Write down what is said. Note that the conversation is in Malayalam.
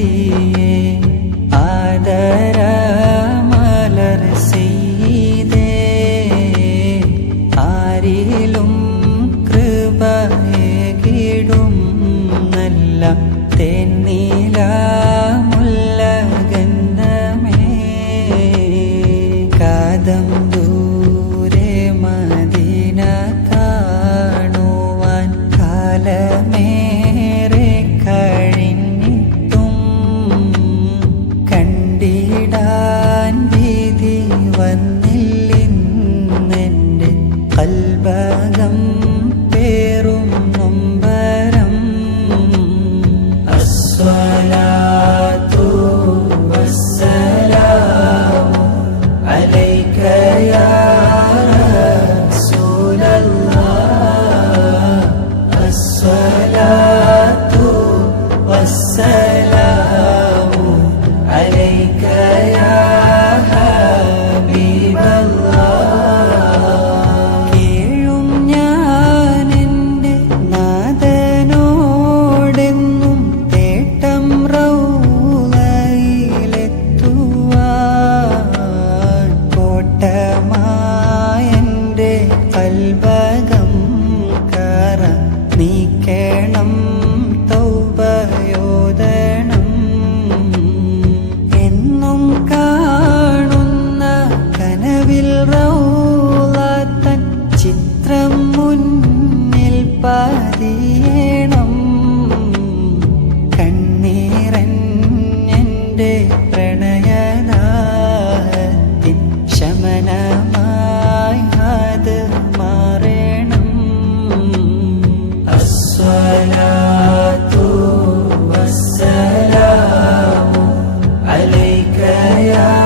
தீயே നരകം പേറും നൊമ്പരം. അസ്വലാത്തു വസ്സലാമു yeah.